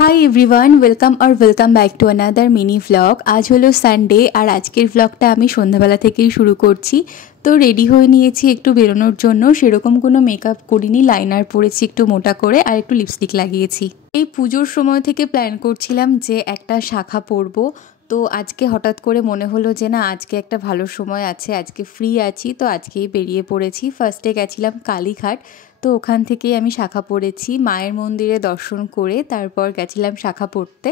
Hi everyone, welcome back to another mini vlog. আজ হলো Sunday আর আজকের ভ্লগটা আমি সন্ধ্যাবেলা থেকেই শুরু করছি। তো রেডি হয়ে নিয়েছি একটু বেরোনোর জন্য। সেরকম কোনো মেকআপ করিনি, লাইনার পরেছি একটু মোটা করে আর একটু লিপস্টিক লাগিয়েছি। এই পুজোর সময় থেকে প্ল্যান করছিলাম যে একটা শাখা পরবো। তো আজকে হঠাৎ করে মনে হলো যে না, আজকে একটা ভালো সময় আছে, আজকে ফ্রি আছি, তো আজকেই বেরিয়ে পড়েছি। ফার্স্টে গেছিলাম কালীঘাট, তো ওখান থেকেই আমি শাখা পড়েছি। মায়ের মন্দিরে দর্শন করে তারপর গেছিলাম শাখা পড়তে।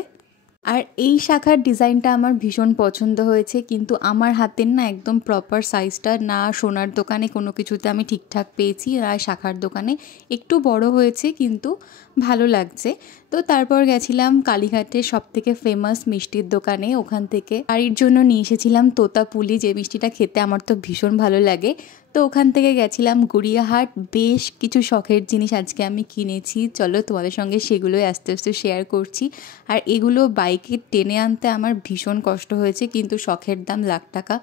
আর এই শাখার ডিজাইনটা আমার ভীষণ পছন্দ হয়েছে, কিন্তু আমার হাতের না একদম প্রপার সাইজটা না সোনার দোকানে কোনো কিছুতে আমি ঠিকঠাক পেয়েছি, আর শাখার দোকানে একটু বড় হয়েছে, কিন্তু ভালো লাগছে। তো তারপর গেছিলাম কালীঘাটের সবথেকে ফেমাস মিষ্টির দোকানে। ওখান থেকে বাড়ির জন্য নিয়ে এসেছিলাম তোতাপুলি, যে মিষ্টিটা খেতে আমার তো ভীষণ ভালো লাগে। তো ওখান থেকে গেছিলাম গড়িয়াহাট। বেশ কিছু শখের জিনিস আজকে আমি কিনেছি, চলো তোমাদের সঙ্গে সেগুলোই আস্তে আস্তে শেয়ার করছি। আর এগুলো বাইকে টেনে আনতে আমার ভীষণ কষ্ট হয়েছে, কিন্তু শখের দাম লাখ টাকা,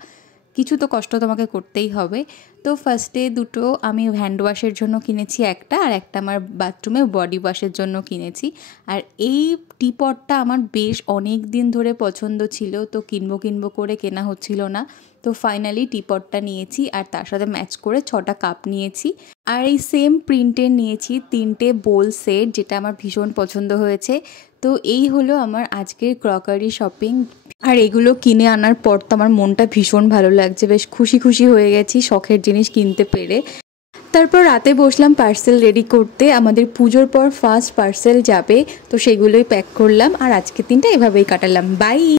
কিছু তো কষ্ট তোমাকে করতেই হবে। তো ফার্স্টে দুটো আমি হ্যান্ড ওয়াশের জন্য কিনেছি একটা, আর একটা আমার বাথরুমে বডি ওয়াশের জন্য কিনেছি। আর এই টিপটটা আমার বেশ অনেক দিন ধরে পছন্দ ছিল, তো কিনবো করে কেনা হচ্ছিল না। তো ফাইনালি টিপটটা নিয়েছি, আর তার সাথে ম্যাচ করে 6টা কাপ নিয়েছি। আর এই সেম প্রিন্টের নিয়েছি 3টে বোল সেট, যেটা আমার ভীষণ পছন্দ হয়েছে। তো এই হলো আমার আজকের ক্রকারি শপিং। আর এগুলো কিনে আনার পর তো আমার মনটা ভীষণ ভালো লাগছে, বেশ খুশি হয়ে গেছি শখের জিনিস কিনতে পেরে। তারপর রাতে বসলাম পার্সেল রেডি করতে, আমাদের পুজোর পর ফার্স্ট পার্সেল যাবে, তো সেগুলোই প্যাক করলাম। আর আজকের দিনটা এভাবেই কাটালাম। বাই।